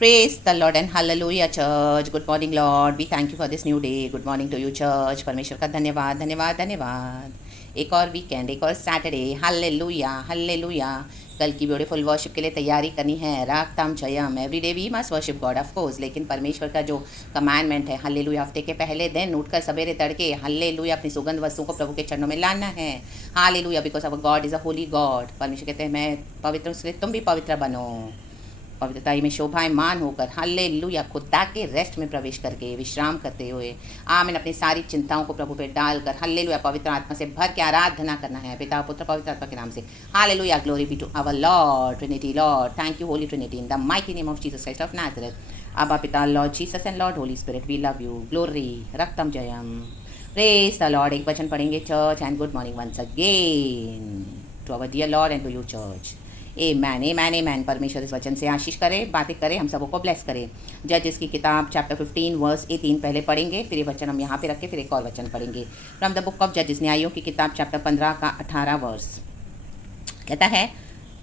Praise the Lord and hallelujah church. Good morning Lord. We thank you for this new day. Good morning to you church. परमेश्वर का धन्यवाद धन्यवाद धन्यवाद। एक और वीकेंड, एक और सैटरडे। Hallelujah hallelujah. कल की ब्यूटीफुल वर्शिप के लिए तैयारी करनी है। राग ताम जयम। Every day we must worship God of course, लेकिन परमेश्वर का जो कमांडमेंट है हालेलुया, हफ्ते के पहले दिन उठकर सवेरे तड़के हालेलुया अपनी सुगंध वस्तुओं को प्रभु के चरणों में लाना है। Hallelujah, because our God is a Holi God. परमेश्वर कहते हैं मैं पवित्र, उसके लिए तुम भी पवित्र बनो। पवित्रताई में शोभायमान होकर हालेलुया खुदा के रेस्ट में प्रवेश करके विश्राम करते हुए आमीन अपनी सारी चिंताओं को प्रभु पे डालकर हालेलुया पवित्र आत्मा से भर के आराधना करना है पिता पुत्र पवित्र आत्मा के नाम से। Hallelujah, glory be to our Lord Trinity. Lord thank you Holy Trinity in the mighty name of Jesus Christ of Nazareth. अबा पिता Lord Jesus and Lord Holy Spirit we love you. Glory रक्तम जयम। Praise the Lord. एक वचन पढ़ेंगे church and good morning once again to our dear Lord and to you church. Amen amen amen. परमेश्वर इस वचन से आशीष करे, बातें करे, हम सबको ब्लेस करे। जजेस की किताब चैप्टर 15 वर्स 18 पहले पढ़ेंगे, फिर ये वचन हम यहाँ पे रख के फिर एक और वचन पढ़ेंगे फ्रॉम द बुक ऑफ जजेस। न्यायों की किताब चैप्टर 15 का 18 वर्स कहता है,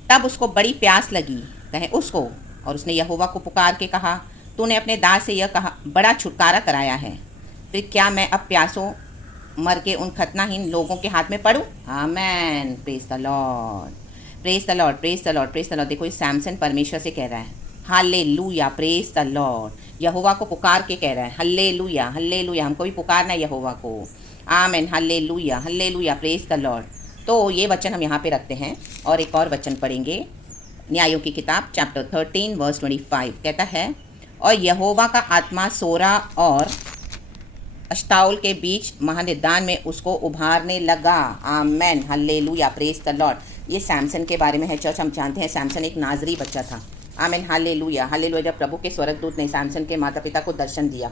तब उसको बड़ी प्यास लगी, कहे उसको, और उसने यहोवा को पुकार के कहा, तूने अपने दास से यह कहा, बड़ा छुटकारा कराया है, फिर क्या मैं अब प्यासों मर के उन खतनाहीन लोगों के हाथ में पड़ूँ? Amen. Praise the Lord praise the Lord praise the Lord praise the Lord. देखो ये सैमसन परमेश्वर से कह रहा है हालेलुया प्रेज द लॉर्ड। यहोवा को पुकार के कह रहा है हालेलुया हालेलुया। हमको भी पुकारना है यहोवा को। Amen hallelujah hallelujah praise the Lord. तो ये वचन हम यहाँ पे रखते हैं और एक और वचन पढ़ेंगे। न्यायों की किताब चैप्टर 13 वर्स 25 कहता है, और यहोवा का आत्मा सोरा और अश्ताउल के बीच महानिदान में उसको उभारने लगा। Amen hallelujah praise the Lord. ये सैमसन के बारे में है चर्च। हम जानते हैं सैमसन एक नाजरी बच्चा था। Amen hallelujah hallelujah. जब प्रभु के स्वर्गदूत ने सैमसन के माता पिता को दर्शन दिया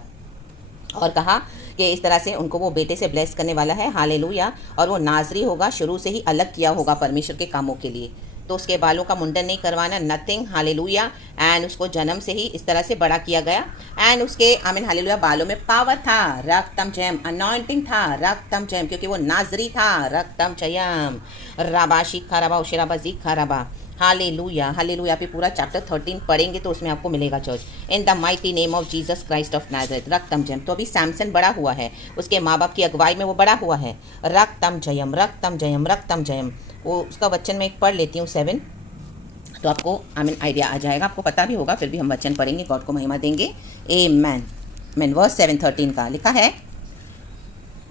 और कहा कि इस तरह से उनको वो बेटे से ब्लेस करने वाला है हालेलुया, और वो नाजरी होगा, शुरू से ही अलग किया होगा परमेश्वर के कामों के लिए, तो उसके बालों का मुंडन नहीं करवाना, नथिंग हालेलुया। एंड उसको जन्म से ही इस तरह से बड़ा किया गया। एंड उसके आमीन हालेलुया बालों में पावर था, रक्तम जयम, अनॉइंटिंग था, रक्तम जयम, क्योंकि वो नाजरी था। रक्तम जयम राबाशी खाराबा उशराबा जी खाराबा हालेलुया हालेलुया। आप पूरा चैप्टर 13 पढ़ेंगे तो उसमें आपको मिलेगा church. In the mighty name of Jesus Christ of Nazareth रक्तम जयम। तो अभी सैमसन बड़ा हुआ है, उसके माँ बाप की अगुवाई में वो बड़ा हुआ है। रक्तम जयम रक्तम जयम रक्तम जयम। वो उसका वचन मैं एक पढ़ लेती हूँ 7, तो आपको आमीन आइडिया आ जाएगा। आपको पता भी होगा, फिर भी हम वचन पढ़ेंगे, गॉड को महिमा देंगे। आमेन मैन। वर्स 7:13 का लिखा है,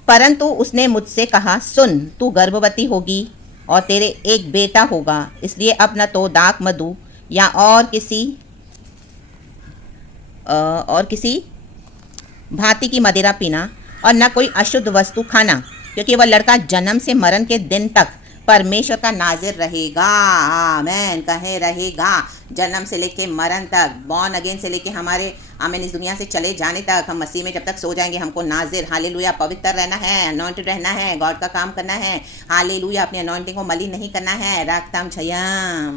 परंतु उसने मुझसे कहा, सुन, तू गर्भवती होगी और तेरे एक बेटा होगा, इसलिए अब न तो दाख मधु या और किसी भांति की मदिरा पीना और न कोई अशुद्ध वस्तु खाना, क्योंकि वह लड़का जन्म से मरण के दिन तक परमेश्वर का नाजिर रहेगा। आमेन कहे रहेगा। जन्म से लेके मरण तक, बॉर्न अगेन से लेके हमारे आमीन इस दुनिया से चले जाने तक, हम मसीह में जब तक सो जाएंगे, हमको नाजिर हालेलुया पवित्र रहना है, अनॉइंटेड रहना है, गॉड का काम करना है हालेलुया। अपनी अनॉइंटिंग को मलिन नहीं करना है। रक्तम जयम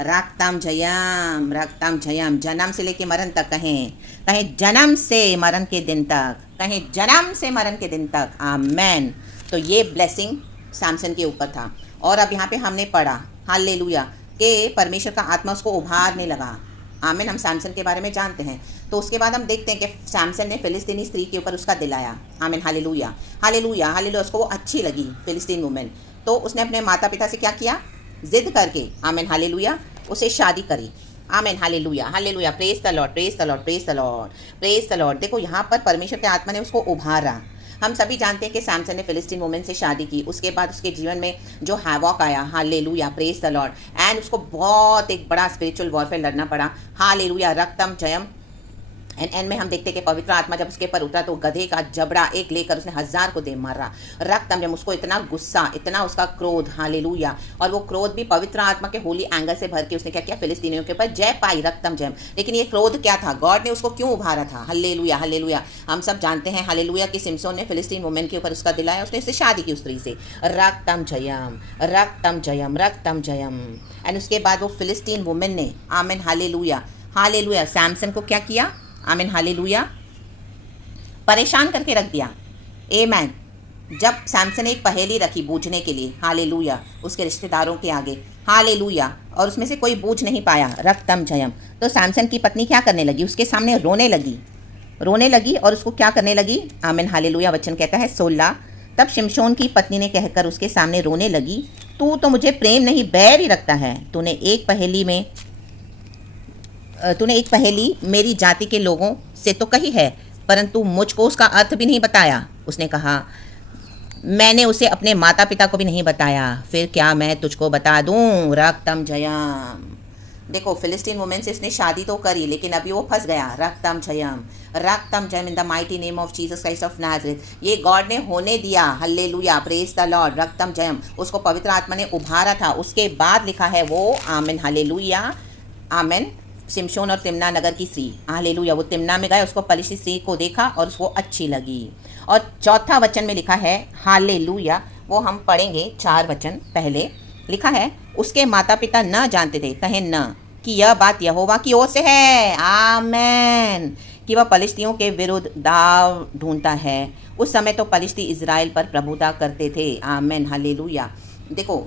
रक्तम जयम रक्तम जयम। जन्म से लेके मरण तक, कहें जन्म से मरण के दिन तक, कहें जन्म से मरण के दिन तक। आमेन। तो ये ब्लेसिंग सैमसन के ऊपर था। और अब यहाँ पे हमने पढ़ा हालेलुया कि परमेश्वर का आत्मा उसको उभारने लगा। आमीन। हम सैमसन के बारे में जानते हैं। तो उसके बाद हम देखते हैं कि सैमसन ने फिलिस्तीनी स्त्री के ऊपर उसका दिल आया। आमीन हालेलुया हालेलुया हालेलुया। उसको वो अच्छी लगी फिलिस्तीन वुमेन, तो उसने अपने माता पिता से क्या किया, जिद करके आमीन हालेलुया उसे शादी करी। आमीन hallelujah hallelujah. Praise the Lord praise the Lord praise the Lord praise the Lord. देखो यहाँ पर परमेश्वर के आत्मा ने उसको उभारा। हम सभी जानते हैं कि सैमसन ने फिलिस्तीन वुमेन से शादी की, उसके बाद उसके जीवन में जो हैवॉक आया hallelujah praise the Lord, and उसको बहुत एक बड़ा स्पिरिचुअल वॉरफेयर लड़ना पड़ा हालेलुया। रक्तम जयम। एंड में हम देखते हैं कि पवित्र आत्मा जब उसके पर उतरा तो गधे का जबड़ा एक लेकर उसने 1000 को दे मारा। रक्तम जयम। उसको इतना गुस्सा, इतना उसका क्रोध हालेलुया, और वो क्रोध भी पवित्र आत्मा के होली एंगर से भर के उसने क्या किया, फिलिस्तीनियों के ऊपर जय पाई। रक्तम जयम। लेकिन ये क्रोध क्या था, गॉड ने उसको क्यों उभारा था हालेलुया हालेलुया। हम सब जानते हैं हालेलुया कि सिमसोन ने फिलिस्तीन वुमेन के ऊपर उसका दिलाया, उसने इससे शादी की उस स्त्री से। रक्तम जयम रक्तम जयम रक्तम जयम। एंड उसके बाद वो फिलिस्तीन वुमेन ने आमीन हालेलुया हालेलुया सैमसन को क्या किया, आमीन हालेलुया, परेशान करके रख दिया। आमेन। जब सैमसन एक पहेली रखी बूझने के लिए, हालेलुया, उसके रिश्तेदारों के आगे, हालेलुया, और उसमें से कोई बूझ नहीं पाया, रक्तम जयम, तो सैमसन की पत्नी क्या करने लगी? उसके सामने रोने लगी और उसको क्या करने लगी? आमीन, हालेलुया। वचन कहता है 16, तब शिमशोन की पत्नी ने कहकर उसके सामने रोने लगी, तू तो मुझे प्रेम नहीं बैर ही रखता है। तूने एक पहेली मेरी जाति के लोगों से तो कही है, परंतु मुझको उसका अर्थ भी नहीं बताया। उसने कहा, मैंने उसे अपने माता पिता को भी नहीं बताया, फिर क्या मैं तुझको बता दूं? रक्तम जयम। देखो, फिलिस्तीन वुमेन से इसने शादी तो करी, लेकिन अभी वो फंस गया। रक्तम जयम in the mighty name of Jesus Christ of Nazareth. ये गॉड ने होने दिया, हल्लेलुया, प्रेज द लॉर्ड। रक्तम जयम, उसको पवित्र आत्मा ने उभारा था। उसके बाद लिखा है वो, आमिन, हालेलुया, आमिन, शिमशोन और तिम्ना नगर की स्त्री, हालेलुया, वो तिम्ना में गए, उसको पलिश्ती स्त्री को देखा और उसको अच्छी लगी। और चौथा वचन में लिखा है, हालेलुया, वो हम पढ़ेंगे 4 वचन। पहले लिखा है, उसके माता पिता न जानते थे, कहें न, कि यह बात यहोवा की ओर से है, आमेन, कि वह पलिश्तियों के विरुद्ध दाव ढूंढता है। उस समय तो पलिश्ती इज़राइल पर प्रभुता करते थे, आमेन, हालेलुया। देखो,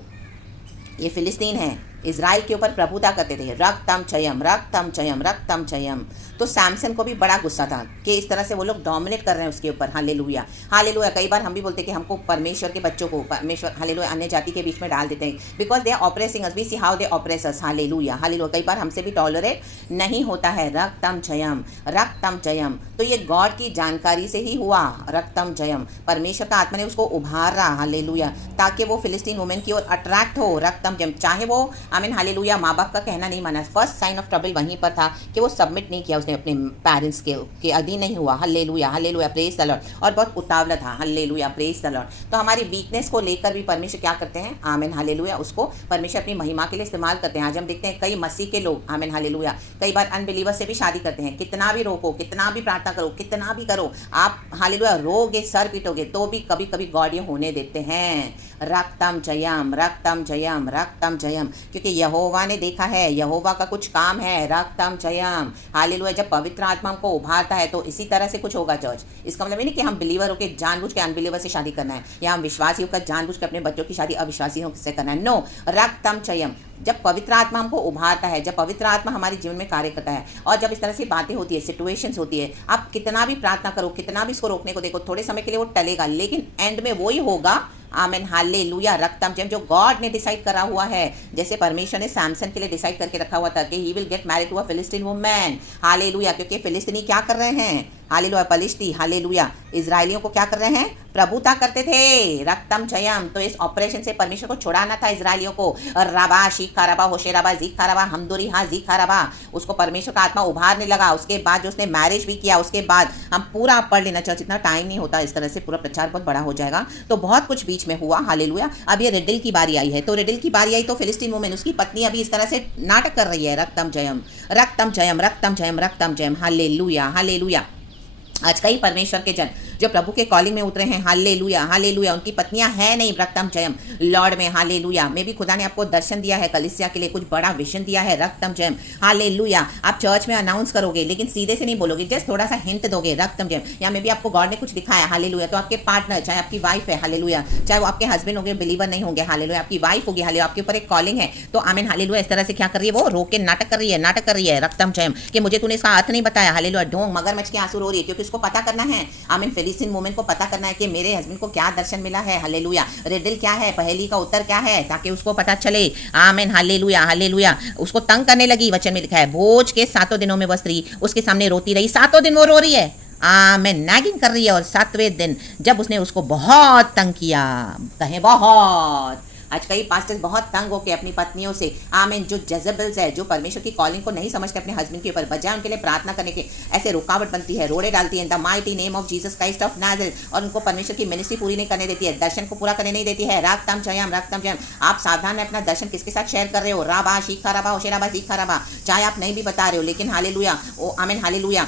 ये फिलिस्तीन है, इज़राइल के ऊपर प्रभुता करते थे। रक्तम जयम, रक्तम जयम, रक्तम जयम। तो सैमसन को भी बड़ा गुस्सा था कि इस तरह से वो लोग डोमिनेट कर रहे हैं उसके ऊपर, हालेलुया, हालेलुया। कई बार हम भी बोलते हैं कि हमको परमेश्वर के बच्चों को परमेश्वर, हालेलुया, अन्य जाति के बीच में डाल देते हैं, because they are oppressing us, we see how they oppress us, hallelujah, hallelujah. कई बार हमसे भी टॉलरेट नहीं होता है। रक्तम जयम, रक्तम जयम। तो ये गॉड की जानकारी से ही हुआ, रक्तम जयम। परमेश्वर का आत्मा ने उसको उभारा, हालेलुया, ताकि वो फिलिस्तीन वुमेन की ओर अट्रैक्ट हो। रक्तम जयम, चाहे वो, आमीन, हालेलुया, माँ बाप का कहना नहीं माना। फर्स्ट साइन ऑफ ट्रबल वहीं पर था कि वो सबमिट नहीं किया, उसने अपने पेरेंट्स के अधीन नहीं हुआ, hallelujah, hallelujah, praise the Lord, और बहुत उतावला था, हालेलुया, प्रेज द लॉर्ड। तो हमारी वीकनेस को लेकर भी परमेश्वर क्या करते हैं, आमीन, हालेलुया, उसको परमेश्वर अपनी महिमा के लिए इस्तेमाल करते हैं। आज हम देखते हैं कई मसीह के लोग, आमीन, हालेलुया, कई बार अनबिलीवर से भी शादी करते हैं। कितना भी रोको, कितना भी प्रार्थना करो, कितना भी करो, आप हालेलुया रोगे, सर पीटोगे, तो भी कभी कभी गॉड ये होने देते हैं। रक्तम जयम, रक्तम जयम, रक्तम जयम, क्योंकि यहोवा ने देखा है, यहोवा का कुछ काम है। रक्तम जयम, हालेलुया। जब पवित्र आत्मा हमको उभारता है तो इसी तरह से कुछ होगा चर्च। इसका मतलब नहीं कि हम बिलीवर होकर जानबूझ के अनबिलीवर से शादी करना है, या हम विश्वासी होकर जानबूझ के अपने बच्चों की शादी अविश्वासियों से करना है। नो, रक्तम जयम। जब पवित्र आत्मा हमको उभारता है, जब पवित्र आत्मा हमारे जीवन में कार्य करता है, और जब इस तरह से बातें होती है, सिचुएशंस होती है, आप कितना भी प्रार्थना करो, कितना भी इसको रोकने को देखो, थोड़े समय के लिए वो टलेगा, लेकिन एंड में वही होगा, आमेन, हालेलुया, रक्तम जयम, जो गॉड ने डिसाइड करा हुआ है। जैसे परमेश्वर ने सैमसन के लिए डिसाइड करके रखा हुआ था कि he will get married to a Philistine woman, hallelujah, क्योंकि फिलिस्तीनी क्या कर रहे हैं, हालेलुया, पलिश्ती, हालेलुया, इजरायलियों को क्या कर रहे हैं, प्रभुता करते थे। रक्तम जयम। तो इस ऑपरेशन से परमेश्वर को छुड़ाना था इजरायलियों को। रबा शीखा रबा, होशेराबा, जीखा रबा, हमदुरी हा जीखा रबा, उसको परमेश्वर का आत्मा उभारने लगा। उसके बाद जो उसने मैरिज भी किया, उसके बाद हम पूरा पढ़ लेना चाहिए, इतना टाइम नहीं होता, इस तरह से पूरा प्रचार बहुत बड़ा हो जाएगा। तो बहुत कुछ बीच में हुआ, हालेलुया। अब ये रिडल की बारी आई है, तो रिडल की बारी आई तो फिलिस्तीन वुमेन, उसकी पत्नी अभी इस तरह से नाटक कर रही है। रक्तम जयम, रक्तम जयम, रक्तम जयम, रक्तम जयम, हालेलुया, हालेलुया। आज कई परमेश्वर के जन जो प्रभु के कॉलिंग में उतरे हैं, हालेलुया, हालेलुया, उनकी पत्नियां हैं नहीं, रक्तम जयम, लॉर्ड में, हालेलुया। मे भी खुदा ने आपको दर्शन दिया है, कलीसिया के लिए कुछ बड़ा विजन दिया है, रक्तम जयम, हालेलुया। आप चर्च में अनाउंस करोगे, लेकिन सीधे से नहीं बोलोगे, जस्ट थोड़ा सा हिंट दोगे, रक्तम जयम। या मे भी आपको गॉड ने कुछ दिखाया, हालेलुया, तो आपके पार्टनर, चाहे आपकी वाइफ है, हालेलुया, चाहे वो आपके हस्बैंड होंगे, बिलीवर नहीं होंगे, हालेलुया, आपकी वाइफ होगी, हालेलुया, आपके ऊपर एक कॉलिंग है, तो आमीन, हालेलुया, इस तरह से क्या कर रही है, वो रो के नाटक कर रही है, नाटक कर रही है, रक्तम जयम, कि मुझे तूने इसका अर्थ नहीं बताया, हालेलुया, ढोंग मगरमच्छ के आंसू रो रही है, क्योंकि उसको पता करना है, आमीन, फिलिस्तीन वुमेन को पता करना है कि मेरे हस्बैंड को क्या दर्शन मिला है, हालेलुया, रिडल क्या है, पहेली का उत्तर क्या है, ताकि उसको पता चले, आमीन, हालेलुया, हालेलुया। उसको तंग करने लगी, वचन में लिखा है, भोज के 7 दिनों में वह स्त्री उसके सामने रोती रही, 7 दिन वो रो रही है, आमीन, नैगिंग कर रही है, और 7वें दिन जब उसने उसको बहुत तंग किया, कहे बहुत। आज कई पास्टर्स बहुत तंग होकर अपनी पत्नियों से, आमीन, जो जेजेबल्स है, जो परमेश्वर की कॉलिंग को नहीं समझते अपने हस्बैंड के ऊपर, बजाय उनके लिए प्रार्थना करने के ऐसे रुकावट बनती है, रोड़े डालती है, in the mighty name of Jesus Christ of Nazareth, और उनको परमेश्वर की मिनिस्ट्री पूरी नहीं करने देती है, दर्शन को पूरा करने नहीं देती है। रक्तम जयम, रक्तम जयम। आप सावधान है अपना दर्शन किसके साथ शेयर कर रहे हो, राबा शीखा रबा, होशेराबा, जीखा रबा, चाहे आप नहीं भी बता रहे हो, लेकिन हालेलुया, ओ आमीन, हालेलुया,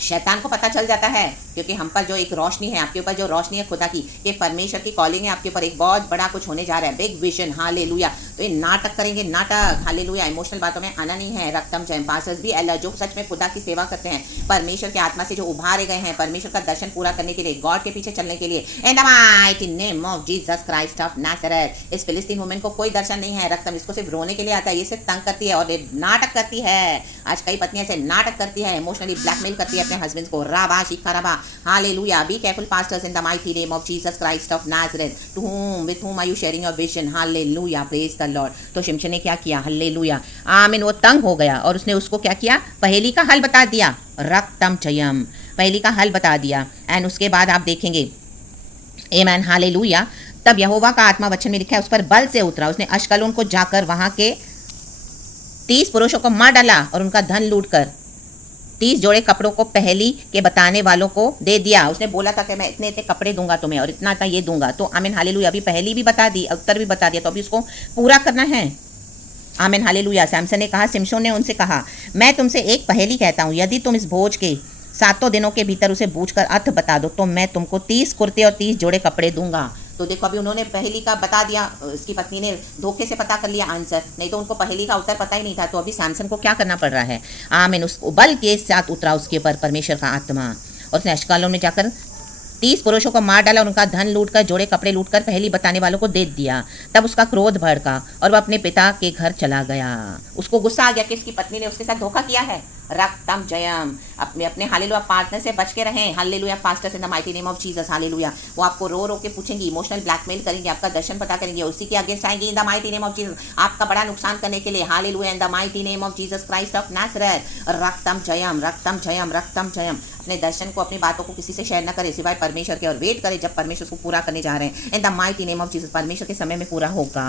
शैतान को पता चल जाता है, क्योंकि हम पर जो एक रोशनी है, आपके ऊपर जो रोशनी है खुदा की, ये परमेश्वर की कॉलिंग है, आपके ऊपर एक बहुत बड़ा कुछ होने जा रहा है, बिग विजन, हालेलुया। तो ये नाटक करेंगे, नाटक। हालेलुया। इमोशनल बातों में आना नहीं है। रक्तम जयम। पास्टर्स भी अल्लाह जो सच में खुदा की सेवा करते हैं, परमेश्वर के आत्मा से जो उभारे गए हैं, परमेश्वर का दर्शन पूरा करने के लिए, गॉड के पीछे चलने के लिए, in the mighty name of Jesus Christ of नासरत। इस फिलिस्तीन वुमेन को कोई दर्शन नहीं है। रक्तम इसको सिर्फ रोने के लिए आता है, ये सिर्फ तंग करती है और ये नाटक करती है। आज कई पत्नियां से नाटक करती है, इमोशनली ब्लैकमेल करती है अपने हस्बैंड को। राबा शिखा रबा। Hallelujah. Be careful pastors in the mighty name of Jesus Christ of Nazareth, to whom with whom are you sharing your vision? Hallelujah. Praise the Lord. तो शिमशोन ने क्या किया? हालेलुया। आमीन। वो तंग हो गया और उसने उसको क्या किया? पहेली का हल बता दिया। रक्तम चयम। पहेली का हल बता दिया। एंड उसके बाद आप देखेंगे, आमीन। हालेलुया। तब यहोवा का आत्मा वचन में लिखा है उस पर बल से उतरा। उसने अश्कलोन को जाकर वहां के 30 पुरुषों को मार डाला और उनका धन लूटकर 30 जोड़े कपड़ों को पहेली के बताने वालों को दे दिया। उसने बोला था कि मैं इतने इतने कपड़े दूंगा तुम्हें और इतना ये दूंगा। तो आमीन। हालेलुया। अभी पहेली भी बता दी, उत्तर भी बता दिया, तो अभी उसको पूरा करना है। आमीन। हालेलुया। सैमसन ने कहा, शिमशोन ने उनसे कहा, मैं तुमसे एक पहेली कहता हूँ, यदि तुम इस भोज के 7 दिनों के भीतर उसे बूझकर अर्थ बता दो तो मैं तुमको 30 कुर्ते और 30 जोड़े कपड़े दूंगा। तो देखो अभी उन्होंने पहेली का बता दिया, उसकी पत्नी ने धोखे से पता कर लिया आंसर, नहीं तो उनको पहेली का उत्तर पता ही नहीं था। तो अभी सैमसन को क्या करना पड़ रहा है? आमीन। उसको बल के साथ उतरा उसके ऊपर परमेश्वर का आत्मा और उसने अश्कलोन में जाकर 30 पुरुषों को मार डाला और उनका धन लूटकर, जोड़े कपड़े लूटकर पहेली बताने वालों को दे दिया। तब उसका क्रोध भड़का और वह अपने पिता के घर चला गया। उसको गुस्सा आ गया कि इसकी पत्नी ने उसके साथ धोखा किया है। रक्तम जयम। अपने हालेलुया पार्टनर से बच के रहें। Hallelujah. Pastors in the mighty name of Jesus. Hallelujah. वो आपको रो रो के पूछेंगी, इमोशनल ब्लैकमेल करेंगे, आपका दर्शन पता करेंगे, उसी के अगेंस्ट आएंगे in the mighty name of Jesus, आपका बड़ा नुकसान करने के लिए। Hallelujah. In the mighty name of Jesus Christ of नासरत। रक्तम जयम। रक्तम जयम। रक्तम जयम। अपने दर्शन को, अपनी बातों को किसी से शेयर न करे सिवाय परमेश्वर के, और वेट करे जब परमेश्वर उसको पूरा करने जा रहे हैं। इन the mighty name of Jesus. परमेश्वर के समय में पूरा होगा।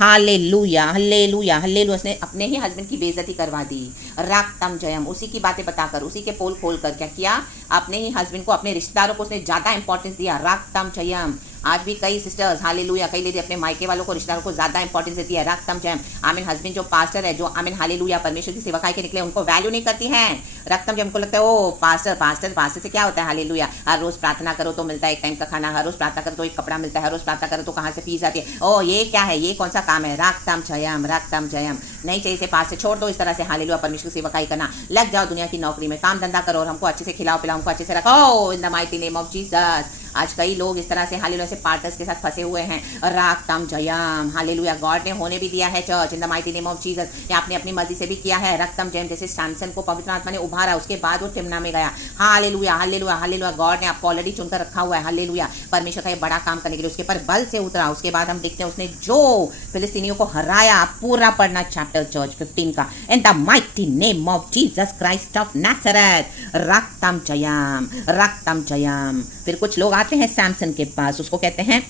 हालेलुया। हालेलुया। हालेलुया। उसने अपने ही हस्बैंड की बेइज्जती करवा दी। रक्तम जयम। उसी की बातें बताकर, उसी के पोल खोल कर क्या किया? अपने ही हस्बैंड को, अपने रिश्तेदारों को उसने ज्यादा इंपॉर्टेंस दिया। रक्तम जयम। आज भी कई सिस्टर्स, हालेलुया, कई लेडी अपने मायके वालों को, रिश्तेदारों को ज्यादा इंपॉर्टेंस देती है। रक्तम जयम। आमीन। हस्बैंड जो पास्टर है, जो आमीन हालेलुया परमेश्वर की सेवकाई के निकले, उनको वैल्यू नहीं करती हैं। रक्तम जयम को लगता है ओ पास्टर पास्टर पास्टर से क्या होता है? हालेलुया। हर रोज प्रार्थना करो तो मिलता है एक टाइम का खाना, हर रोज प्रार्थना करो तो एक कपड़ा मिलता है, हर रोज प्रार्थना करो तो कहाँ से फीस आती है? ओ ये क्या है? ये कौन सा काम है? रक्तम जयम। रक्तम जयम। नहीं चाहिए से पास्टर, छोड़ दो इस तरह से हालेलुया परमेश्वर की सेवकाई करना। लग जाओ दुनिया की नौकरी में, काम धंधा करो और हमको अच्छे से खिलाओ पिलाओ, हमको अच्छे से रखो इन the mighty name of Jesus. आज कई लोग इस तरह से हालेलुया से पार्टनर्स के साथ फंसे हुए हैं। रक्तम जयम। हालेलुया। गॉड ने होने भी दिया है church in the mighty name of Jesus. या आपने अपनी मर्जी से भी किया है। रक्तम जयम। जैसे सैमसन को पवित्र आत्मा ने उभारा, उसके बाद वो टिमना में गया। हालेलुया। हालेलुया। हालेलुया। गॉड ने आपको ऑलरेडी चुनकर रखा हुआ है। हालेलुया। परमेश्वर का ये बड़ा काम करने के लिए उसके पर बल से उतरा। उसके बाद हम देखते हैं उसने जो फिलिस्तीनियों को हराया। पूरा पढ़ना चैप्टर चर्च 15 का। In the mighty name of Jesus Christ of नासरत। रक्तम जयम। रक्तम जयम। फिर कुछ लोग आते हैं सैमसन के पास, उसको कहते हैं,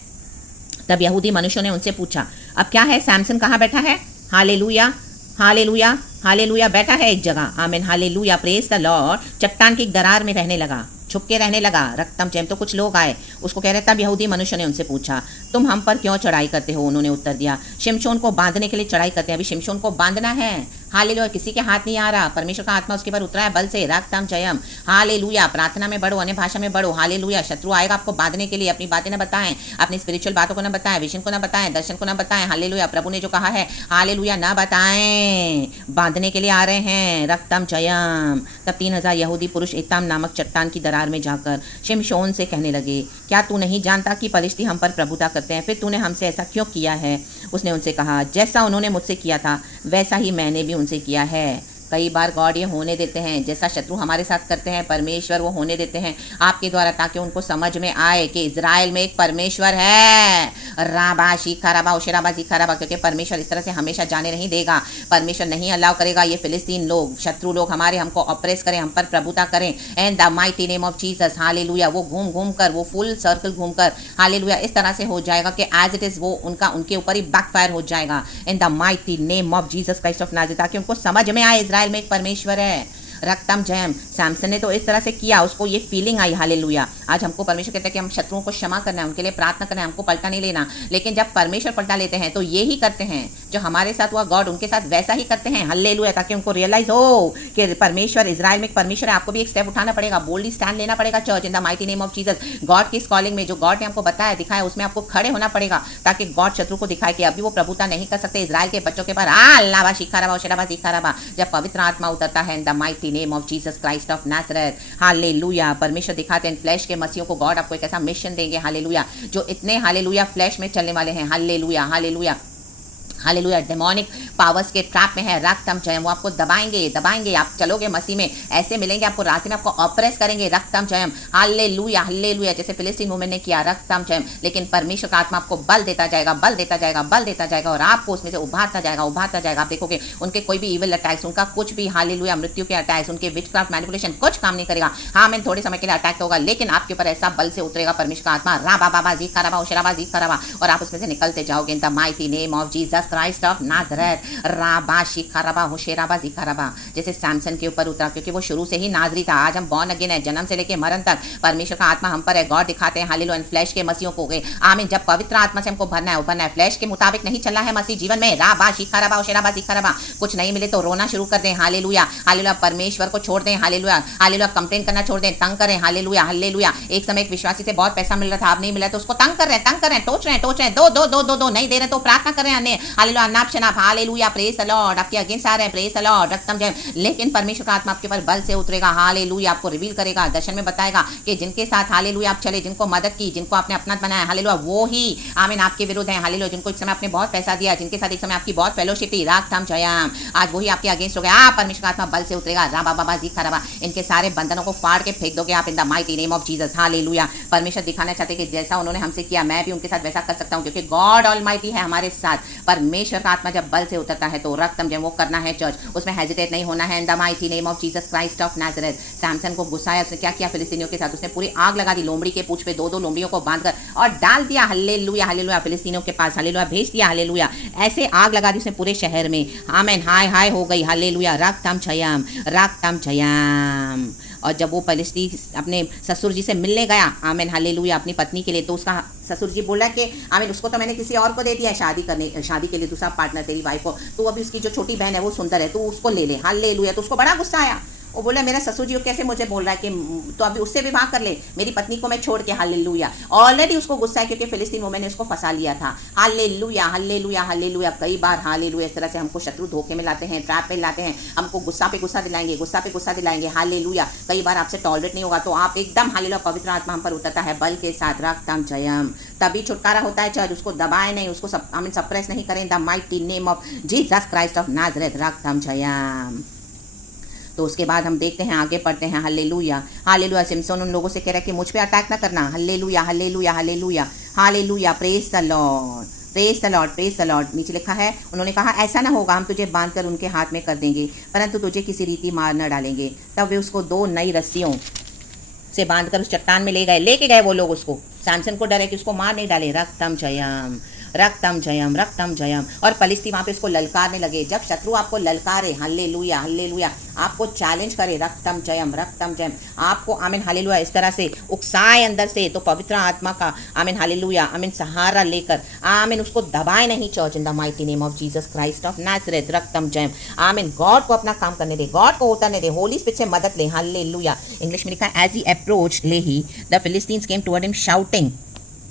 तब यहूदी मनुष्यों ने उनसे पूछा, अब क्या है? सैमसन कहाँ बैठा है? हालेलुया। हालेलुया। हालेलुया। बैठा है एक जगह। आमीन। हालेलुया। Praise the Lord. चट्टान की दरार में रहने लगा, छुप के रहने लगा। रक्तम जयम। तो कुछ लोग आए, उसको कह रहे, तब यहूदी मनुष्य ने उनसे पूछा, तुम हम पर क्यों चढ़ाई करते हो? उन्होंने उत्तर दिया, शिमशोन को बांधने के लिए चढ़ाई करते हैं। अभी शिमशोन को बांधना है। हालेलुया। किसी के हाथ नहीं आ रहा, परमेश्वर का आत्मा उसके पर उतरा है बल से। रक्तम जयम। हालेलुया। प्रार्थना में बढ़ो, अन्य भाषा में बढ़ो। हालेलुया। शत्रु आएगा आपको बांधने के लिए, अपनी बातें न बताएं, अपनी स्पिरिचुअल बातों को न बताएं, विजन को न बताएं, दर्शन को न बताएं। हालेलुया। प्रभु ने जो कहा है हालेलुया न बताएं, बांधने के लिए आ रहे हैं। रक्तम जयम। तब 3000 यहूदी पुरुष एताम नामक चट्टान की दरार में जाकर शिमशोन से कहने लगे, क्या तू नहीं जानता कि फलिश्ती हम पर प्रभुता करते हैं? फिर तूने हमसे ऐसा क्यों किया है? उसने उनसे कहा, जैसा उन्होंने मुझसे किया था वैसा ही मैंने भी उनसे किया है। कई बार गॉड ये होने देते हैं, जैसा शत्रु हमारे साथ करते हैं परमेश्वर वो होने देते हैं आपके द्वारा, ताकि उनको समझ में आए कि इजराइल में एक परमेश्वर है। राबा शीखा राबा ओशेराबा जीखा राबा, क्योंकि परमेश्वर इस तरह से हमेशा जाने नहीं देगा। परमेश्वर नहीं अलाउ करेगा ये फिलिस्तीन लोग, शत्रु लोग हमारे, हमको ऑपरेस करें, हम पर प्रभुता करें। And the mighty name of Jesus. Hallelujah. वो घूम घूम कर, वो फुल सर्कल घूम कर हालेलुया इस तरह से हो जाएगा कि एज इट इज वो उनके ऊपर ही बैकफायर हो जाएगा। इन the mighty name of Jesus Christ of Nazareth, ताकि उनको समझ में आए इजराइल में एक परमेश्वर है। रक्तम जयम। सैमसन ने तो इस तरह से किया, उसको ये फीलिंग आई। हालेलुया। आज हमको परमेश्वर कहता है कि हम शत्रुओं को क्षमा करना है, उनके लिए प्रार्थना करना है, हमको पलटा नहीं लेना। लेकिन जब परमेश्वर पलटा लेते हैं तो ये ही करते हैं जो हमारे साथ हुआ, गॉड उनके साथ वैसा ही करते हैं। हालेलुया, ताकि उनको रियलाइज हो कि परमेश्वर इजराइल में परमेश्वर है। आपको भी एक स्टेप उठाना पड़ेगा, बोल्डली स्टैंड लेना पड़ेगा church, in the mighty name of Jesus. God की इस कॉलिंग में जो गॉड ने हमको बताया दिखाया उसमें आपको खड़े होना पड़ेगा, ताकि गॉड शत्रु को दिखाए कि अभी वो प्रभुता नहीं कर सकते इजराइल के बच्चों के पर। अल्लाह शिखाराबा शराबा शिखाराबा, जब पवित्र आत्मा उतरता है in the mighty name of Jesus Christ of Nazareth. Hallelujah, परमेश्वर दिखाते हैं फ्लैश के मसीहों को गॉड आपको एक ऐसा मिशन देंगे, हालेलुया, जो इतने हालेलुया फ्लैश में चलने वाले हैं। Hallelujah hallelujah hallelujah, demonic powers के ट्रैप में है, रक्तम जयम, वो आपको दबाएंगे दबाएंगे। आप चलोगे मसीह में, ऐसे मिलेंगे आपको रास्ते में, आपको ऑप्रेस करेंगे, रक्तम जयम। हालेलुया हालेलुया, जैसे फिलिस्तीन वुमेन ने किया, रक्तम जयम। लेकिन परमेश्वर का आत्मा आपको बल देता जाएगा, बल देता जाएगा, बल देता जाएगा, और आपको उसमें से उभारता जाएगा, उभारता जाएगा। आप देखोगे उनके कोई भी इविल अटैक्स, उनका कुछ भी, हालेलुया, मृत्यु के अटैक्स, उनके विचक्राफ्ट मैनिपुलेशन कुछ काम नहीं करेगा। हाँ, मैं थोड़े समय के लिए अटैक होगा, लेकिन आपके ऊपर ऐसा बल से उतरेगा परमेश्वर का आत्मा, राबा बाबा जी खराबा उशराबा जी खराबा, और आप उसमें से निकलते जाओगे in the mighty name of Jesus Christ of Nazareth. राबा शिखाराबा होशेराबा जिखाराबा, जैसे सैमसन के ऊपर उतरा, क्योंकि वो शुरू से ही नाजरी था। आज हम बॉर्न अगेन है, जन्म से लेके मरण तक परमेश्वर का आत्मा हम पर है। गॉड दिखाते हैं हालेलुया फ्लैश के मसीहों को गए। आमीन, जब पवित्र आत्मा से हमको भरना है, उभरना है, फ्लैश के मुताबिक नहीं चलना है मसीह जीवन में। राबा शिखाराबा होशेराबा जिखाराबा, कुछ नहीं मिले तो रोना शुरू कर दें, हालेलुया हालेलुया, परमेश्वर को छोड़ दें, हालेलुया हालेलुया, कंप्लेन करना छोड़ दें, तंग करें, हालेलुया हालेलुया। एक समय एक विश्वासी से बहुत पैसा मिल रहा था, अब नहीं मिला तो उसको तंग कर रहे हैं, टोच रहे हैं, दो दो दो दो दो नहीं दे रहे तो प्रार्थना कर रहे हैं, हालेलुया नाप शनाप, हालेलुया, प्रेज द लॉर्ड, आपके अगेंस्ट आ रहे हैं, प्रेज द लॉर्ड, रक्तम जय। लेकिन परमेश्वर का आत्मा आपके ऊपर बल से उतरेगा, हालेलुया, आपको रिवील करेगा, दर्शन में बताएगा कि जिनके साथ हालेलुया आप चले, जिनको मदद की, जिनको आपने अपना बनाया, हालेलुया, वो ही आमीन आपके विरुद्ध है, हालेलुया, जिनको एक समय आपने बहुत पैसा दिया, जिनके साथ एक समय आपकी बहुत फेलोशिप थी, रक्तम जयम, आज वही आपके अगेंस्ट हो गया। परमेश्वर का आत्मा बल से उतरेगा, राबा बाबा जी खराबा, इनके सारे बंधनों को फाड़ के फेंक दोगे आप इन the mighty name of Jesus. Hallelujah, परमेश्वर दिखाना चाहते कि जैसा उन्होंने हमसे किया मैं भी उनके साथ वैसा कर सकता हूं, क्योंकि गॉड ऑलमाइटी है हमारे साथ। परमेश्वर का आत्मा जब बल से उतरता है तो रक्तम जब वो करना है चर्च, उसमें हेजिटेट नहीं होना है in the mighty name of Jesus Christ of Nazareth. Samson को गुस्सा आया, उसने क्या किया फिलिस्तीनियों के साथ, उसने पूरी आग लगा दी, लोमड़ी के पूंछ पे दो दो लोमड़ियों को बांधकर और डाल दिया, हालेलुया हालेलुया, फिलिस्तीनियों के पास, हालेलुया, भेज दिया, हालेलुया, ऐसे आग लगा दी उसने पूरे शहर में। आमीन, हाय हाय हो गई, हालेलुया, रक्तम जयम, रक्तम जयम। और जब वो फिलिस्ती अपने ससुर जी से मिलने गया, आमीन हालेलुया, अपनी पत्नी के लिए, तो उसका ससुर जी बोला कि आमीन उसको तो मैंने किसी और को दे दिया है शादी के लिए, दूसरा पार्टनर तेरी वाइफ को, तो अभी उसकी जो छोटी बहन है वो सुंदर है, तो उसको ले ले, हालेलुया। तो उसको बड़ा गुस्सा आया, वो बोला मेरा ससुर जी कैसे मुझे बोल रहा है कि तो अभी उससे विवाह कर ले, मेरी पत्नी को मैं छोड़ के, हालेलुया। ऑलरेडी उसको गुस्सा है क्योंकि फिलिस्तीन वुमेन ने उसको फंसा लिया था, हालेलुया हालेलुया हालेलुया। कई बार हालेलुया इस तरह से हमको शत्रु धोखे में लाते हैं, ट्रैप में लाते हैं, हमको गुस्सा पे गुस्सा दिलाएंगे, गुस्सा पे गुस्सा दिलाएंगे, हालेलुया। कई बार आपसे टॉलरेट नहीं होगा तो आप एकदम हालेलुया, पवित्र आत्मा हम पर उतरता है बल के साथ, रक्तम जयम, तभी छुटकारा होता है चर्च। उसको दबाए नहीं, उसको आमीन सप्रेस नहीं करें, the mighty name of Jesus Christ of Nazareth, रक्तम जयम। तो उसके बाद हम देखते हैं, आगे पढ़ते हैं, हालेलुया हालेलुया। सिमसोन उन लोगों से कह रहा है कि मुझ पे अटैक ना करना, hallelujah hallelujah hallelujah hallelujah, praise the Lord, praise the Lord, praise the Lord. नीचे लिखा है, उन्होंने कहा ऐसा ना होगा, हम तुझे बांधकर उनके हाथ में कर देंगे, परंतु तुझे किसी रीति मार न डालेंगे। तब वे उसको 2 नई रस्सियों से बांधकर उस चट्टान में लेके गए वो लोग उसको। सैमसन को डर है कि उसको मार नहीं डाले, रक्तम जयम, रक्तम जयम, रक्तम जयम। और फलिस्ती वहाँ पे उसको ललकारने लगे। जब शत्रु आपको ललकारे, हालेलुया हालेलुया, आपको चैलेंज करे, रक्तम जयम, रक्तम जयम, आपको आमीन हालेलुया इस तरह से उकसाए अंदर से, तो पवित्र आत्मा का आमीन हालेलुया आमीन सहारा लेकर आमीन उसको दबाए नहीं church, in the mighty name of Jesus Christ of Nazareth, रक्तम जयम। आमीन, गॉड को अपना काम करने दे, गॉड को उतरने दे, होली स्पिरिट से मदद ले, हालेलुया। इंग्लिश में लिखा है, as he approach Lehi the Philistines came toward him shouting,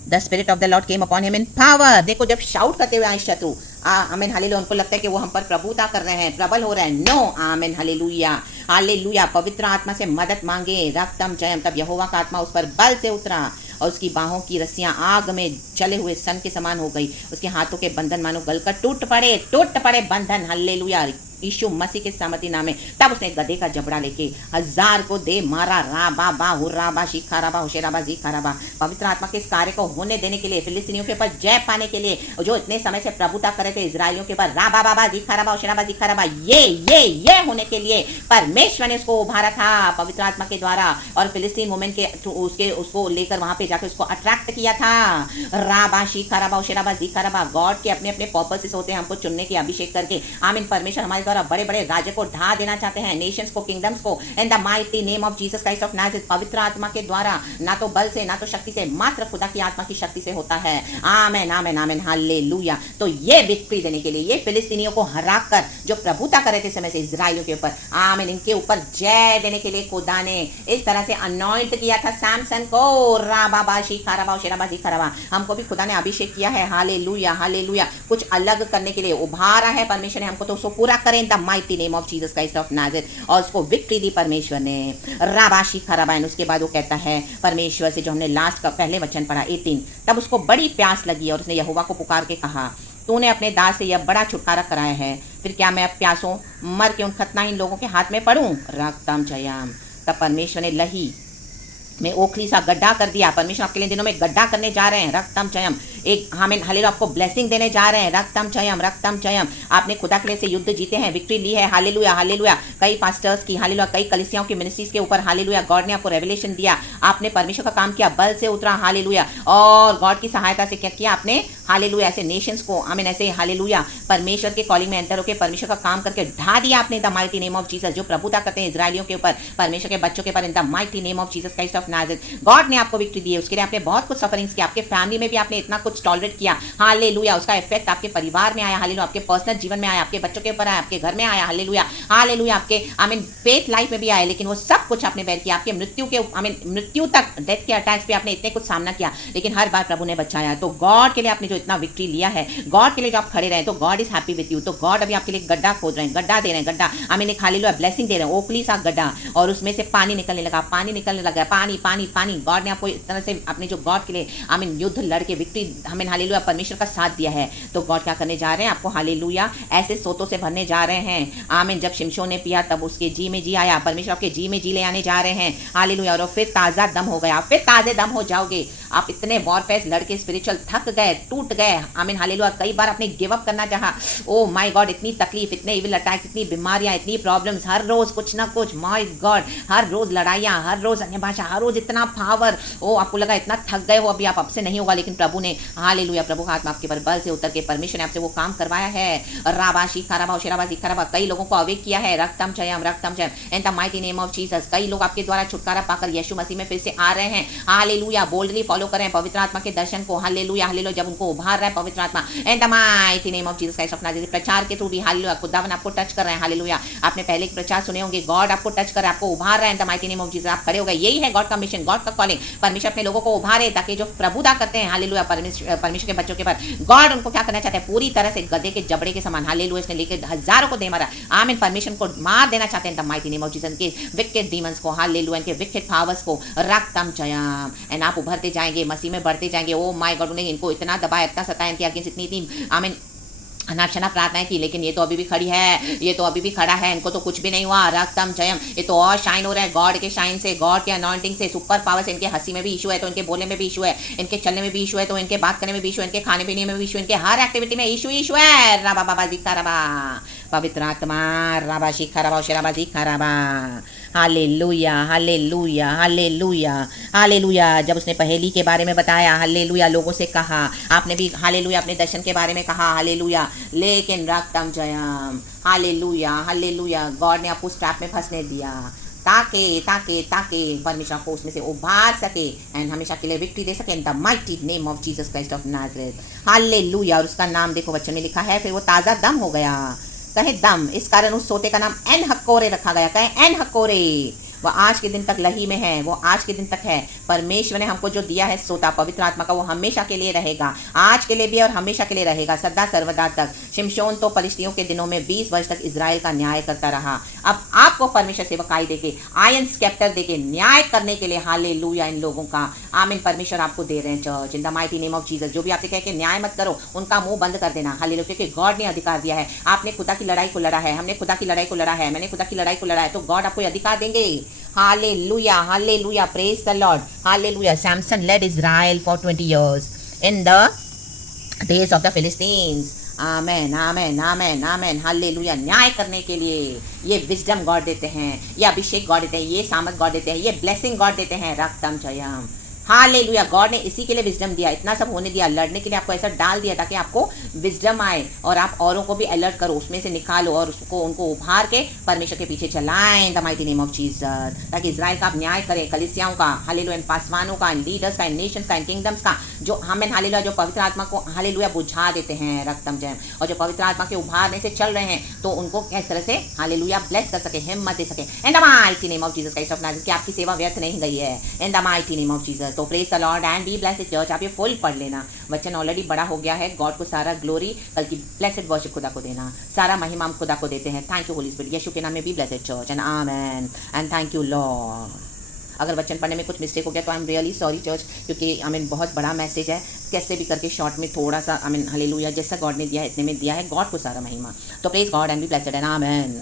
the spirit of the Lord came upon him in power. देखो जब शाउट करते हुए आए शत्रु, आमीन हालेलुया, उनको लगता है कि वो हम पर प्रभुता कर रहे हैं, प्रबल हो रहे हैं, नो, आमीन हालेलुया हालेलुया, पवित्र आत्मा से मदद मांगे, रक्तम जयम। तब यहोवा का आत्मा उस पर बल से उतरा और उसकी बाहों की रस्सियां आग में जले हुए सन के समान हो गई, उसके हाथों के बंधन मानो गलकर टूट पड़े बंधन, हालेलुया, यीशु मसीह के सामर्थी नाम में। तब उसने गधे का जबड़ा लेके 1000 को दे मारा, राबा बा हुर्राबा शिखाराबा होशेराबा जीखाराबा। पवित्र आत्मा के इस कार्य को होने देने के लिए, फिलिस्तीनियों के ऊपर जय पाने के लिए, जो इतने समय से प्रभुता करे थे इजराइलियों के ऊपर, राबा बाबा जीखाराबा होशेराबा जीखाराबा, ये होने के लिए परमेश्वर ने उसको उभारा था पवित्र आत्मा के द्वारा, और फिलिस्तीन वुमेन के उसको लेकर वहां पे जाकर उसको अट्रैक्ट किया था, राबा शिखाराबा होशेराबा जीखाराबा। गॉड के अपने अपने पर्पसेस होते हैं हमको चुनने के, अभिषेक करके, आमीन। परमेश्वर हमारे द्वारा बड़े बड़े राज्य को ढा देना चाहते हैं, नेशंस को, किंगडम्स को, इन the mighty name of Jesus Christ of Nazareth. पवित्र आत्मा के द्वारा, ना तो बल से ना तो शक्ति से, मात्र खुदा की आत्मा की शक्ति से होता है। आमेन आमेन आमेन हालेलुया। तो ये विक्ट्री देने के लिए, ये फिलिस्तीनियों को हरा कर जो प्रभुता कर रहे थे समय से इजराइलियों के ऊपर, आमेन, इनके ऊपर जय देने के लिए खुदा ने इस तरह से अनॉइंट किया था सैमसन को। राबाबाशी खराबा शेराबाजी खराबा, हमको भी खुदा ने अभिषेक किया है। Hallelujah hallelujah. कुछ अलग करने के लिए उभारा है परमेश्वर ने हमको, तो उसको पूरा करें इन the mighty name of Jesus Christ of Nazareth. और उसको विक्ट्री दी परमेश्वर ने। राबाशी खराबा। उसके बाद वो कहता है परमेश्वर से, जो हमने लास्ट का पहले वचन पढ़ा 18, तब उसको बड़ी प्यास लगी और उसने यहोवा को पुकार के कहा, तूने अपने दास से यह बड़ा छुटकारा कराया है, फिर क्या मैं अब प्यासों मर के उन खतनाहीन लोगों के हाथ में पड़ूं? रक्तम जयाम। तब परमेश्वर ने लही में ओखली सा गड्ढा कर दिया। परमेश्वर आपके लिए दिनों में गड्ढा करने जा रहे हैं। रक्तम चयम। एक हमें हालेलुया आपको ब्लेसिंग देने जा रहे हैं। रक्तम चयम रक्तम चयम। आपने खुदा के लिए से युद्ध जीते हैं, विक्ट्री ली है। Hallelujah hallelujah. कई पास्टर्स की, हालेलुया, कई कलीसियाओं की मिनिस्ट्रीज के ऊपर, हालेलुया, गॉड ने आपको रेवलेशन दिया, आपने परमेश्वर का काम किया, बल से उतरा, हालेलुया, और गॉड की सहायता से क्या किया आपने? हालेलुया, ऐसे नेशंस को, आमीन, ऐसे हालेलुया परमेश्वर के कॉलिंग में एंटर होकर परमेश्वर का काम करके ढा दिया आपने the mighty name of Jesus. जो प्रभुता करते हैं इजराइलियों के ऊपर, परमेश्वर के बच्चों के ऊपर, इन the mighty name of Jesus Christ of Nazareth. God ने आपको विक्ट्री दी है। उसके लिए आपने बहुत कुछ सफरिंग्स किया, आपके फैमिली में भी आपने इतना कुछ टॉलरेट किया। हालेलुया। उसका इफेक्ट आपके परिवार में आया, हालेलुया, आपके पर्सनल जीवन में आया, आपके बच्चों के ऊपर आया, आपके घर में आया, हालेलुया हालेलुया, आपके आमीन फेथ लाइफ में भी आया। लेकिन वो सब कुछ आपने बेर किया, आपके मृत्यु के, आमीन मृत्यु तक, डेथ के अटैक्स पे आपने इतने कुछ सामना किया, लेकिन हर बार प्रभु ने बचाया। तो गॉड के लिए आपने जो इतना विक्ट्री लिया है, गॉड के लिए जो आप खड़े रहे, तो God is happy with you. तो गॉड अभी आपके लिए गड्ढा खोद रहे हैं, गड्ढा दे रहे हैं, गड्ढा, आमीन, एक हालेलुया ब्लेसिंग दे रहे हैं, ओखली सा गड्ढा, और उसमें से पानी निकलने लगा, पानी निकलने लगा, पानी पानी पानी। गॉड ने आपको इस तरह से अपने जो गॉड के लिए, आमीन, युद्ध लड़के विक्ट्री, हमें हालेलुया परमेश्वर का साथ दिया है। तो गॉड क्या करने जा रहे हैं? आपको हालेलुया ऐसे सोतों से भरने जा रहे हैं। आमीन। जब शिमशोन ने पिया तब उसके जी में जी आया, परमेश्वर आपके जी में जी ले आने जा रहे हैं, हालेलुया, और फिर ताज़ा दम हो गया, फिर ताज़े दम हो जाओगे। आप इतने वॉरफेयर लड़के स्पिरिचुअल थक गए, टूट गए, आमीन हालेलुया, कई बार आपने गिव अप करना चाहा। ओ माय गॉड, इतनी तकलीफ, इतने इविल अटैक्स, इतनी बीमारियां, इतनी प्रॉब्लम्स, हर रोज कुछ ना कुछ, माय गॉड, हर रोज लड़ाइयां, हर रोज अन्य भाषा, हर रोज इतना पावर। ओ आपको लगा इतना थक गए हो, अभी आप आपसे नहीं होगा, लेकिन प्रभु ने, हालेलुया, प्रभु का आत्मा आपके पर बल से उतर के परमेश्वर ने आपसे वो काम करवाया है। राबाशी खराबा शेराबाजी खराबा, कई लोगों को अवेक किया है। रक्तम जयम in the mighty name of Jesus. कई लोग आपके द्वारा छुटकारा पाकर यीशु मसीह में फिर से आ रहे हैं। हालेलुया। बोल्डली फॉलो करें पवित्र आत्मा के दर्शन को। Hallelujah hallelujah. जब उनको उभार रहा है पवित्र आत्मा, इन the mighty name of Jesus Christ of Nazareth, प्रचार के थ्रू भी, हालेलुया, खुदावन आपको टच कर रहे हैं। हालेलुया। आपने पहले प्रचार सुने होंगे, गॉड आपको टच कर रहा है, आपको उभार रहा है in the mighty name of Jesus. आप खड़े हो गए, यही है गॉड का मिशन, गॉड का कॉलिंग। परमेश्वर अपने लोगों को उभारे ताकि जो प्रभुता करते हैं, हालेलुया, परमेश्वर के बच्चों के पर गॉड उनको क्या करना चाहते हैं? पूरी तरह से गधे के जबड़े के समान, हालेलुया, इसने लेके हजारों को दे मारा, आमीन, परमेश्वर को मार देना चाहते हैं the mighty name of Jesus के विकेट डीमंस को, हालेलुया, इनके विकेट पावर्स को। रक्तम जयम। एंड आप उभरते जाएंगे, मसीह में बढ़ते जाएंगे। ओ माय गॉड, उन्हें इनको इतना दबाया, इतना सताया, इनके अगेंस्ट इतनी आमीन अनाक्षणा प्रार्थनाएं की, लेकिन ये तो अभी भी खड़ी है, ये तो अभी भी खड़ा है, इनको तो कुछ भी नहीं हुआ। रक्तम जयम। ये तो और शाइन हो रहा है गॉड के शाइन से, गॉड के अनॉइंटिंग से, सुपर पावर से। इनके हंसी में भी इशू है तो इनके बोलने में भी इशू है, इनके चलने में भी इशू है तो इनके बात करने में भी इशू है, इनके खाने पीने में भी इशू, इनके हर एक्टिविटी में इशू है। राबा बाबा जी खराबा, पवित्र आत्मा, राबा शी खराबा, शेराबा जी खराबा। Hallelujah hallelujah hallelujah hallelujah. जब उसने पहेली के बारे में बताया, हालेलुया, लोगों से कहा, आपने भी हालेलुया अपने दर्शन के बारे में कहा, हालेलुया, लेकिन रक्तम जयम, हालेलुया हालेलुया, गॉड ने आपको उस ट्रैप में फंसने दिया ताकि ताकि ताकि परमेश्वर को उसमें से उभार सके एंड हमेशा के लिए विक्ट्री दे सके in the mighty name of Jesus Christ of Nazareth. Hallelujah. और उसका नाम देखो वचन में लिखा है, फिर वो ताज़ा दम हो गया। कहे दम, इस कारण उस सोते का नाम एन हक्कोरे रखा गया। कहे एन हक्कोरे। वो आज के दिन तक लही में है, वो आज के दिन तक है। परमेश्वर ने हमको जो दिया है सोता पवित्र आत्मा का, वो हमेशा के लिए रहेगा, आज के लिए भी और हमेशा के लिए रहेगा, सदा सर्वदा तक। शिमशोन तो फलिश्तियों के दिनों में 20 वर्ष तक इजराइल का न्याय करता रहा। अब आपको परमेश्वर सेवकाई देके, आयन स्केप्टर देके न्याय करने के लिए, हालेलुया, इन लोगों का, आमीन, परमेश्वर आपको दे रहे हैं church in the mighty name of Jesus. जो भी आपसे कहे कि न्याय मत करो, उनका मुंह बंद कर देना, हालेलुया, क्योंकि गॉड ने अधिकार दिया है। आपने खुदा की लड़ाई को लड़ा है, हमने खुदा की लड़ाई को लड़ा है, मैंने खुदा की लड़ाई को लड़ा है, तो गॉड आपको अधिकार देंगे। Hallelujah, hallelujah, praise the Lord, hallelujah. Samson led Israel for 20 years in the days of the Philistines. Amen amen amen amen, hallelujah. न्याय करने के लिए ये विजडम गॉड देते हैं, ये अभिषेक गॉड देते हैं, ये सामर्थ गॉड देते हैं, ये ब्लेसिंग गॉड देते हैं। रक्तम जयम, हालेलुया। गॉड ने इसी के लिए विजडम दिया, इतना सब होने दिया, लड़ने के लिए आपको ऐसा डाल दिया ताकि आपको विजडम आए और आप औरों को भी अलर्ट करो, उसमें से निकालो और उसको उनको उभार के परमेश्वर के पीछे चलाएं the mighty name of Jesus, ताकि इजराइल का आप न्याय करें, कलीसियाओं का, हालेलुया, पासवानों का, लीडर्स का, नेशंस का, किंगडम्स का, जो हमें हालेलुया जो पवित्र आत्मा को हालेलुया बुझा देते हैं रक्तम जैम, और जो पवित्र आत्मा के उभारने से चल रहे हैं, तो उनको किस तरह से हालेलुया ब्लेस कर सके, हिम्मत दे सके in the mighty name of Jesus Christ of Nazareth, कि आपकी सेवा व्यर्थ नहीं गई है in the mighty name of Jesus. तो praise the Lord and be blessed church. आप ये फुल पढ़ लेना, वचन ऑलरेडी बड़ा हो गया है। गॉड को सारा ग्लोरी, कल की ब्लेसेड वर्शिप खुदा को देना, सारा महिमा हम खुदा को देते हैं। थैंक यू होली स्पिरिट, यीशु के नाम में B blessed church and amen and thank you Lord. अगर वचन पढ़ने में कुछ मिस्टेक हो गया तो I am really sorry church, क्योंकि बहुत बड़ा मैसेज है, कैसे भी करके शॉर्ट में थोड़ा सा हालेलुया जैसा गॉड ने दिया है इतने में दिया है। गॉड को सारा महिमा। तो praise God and be blessed and amen.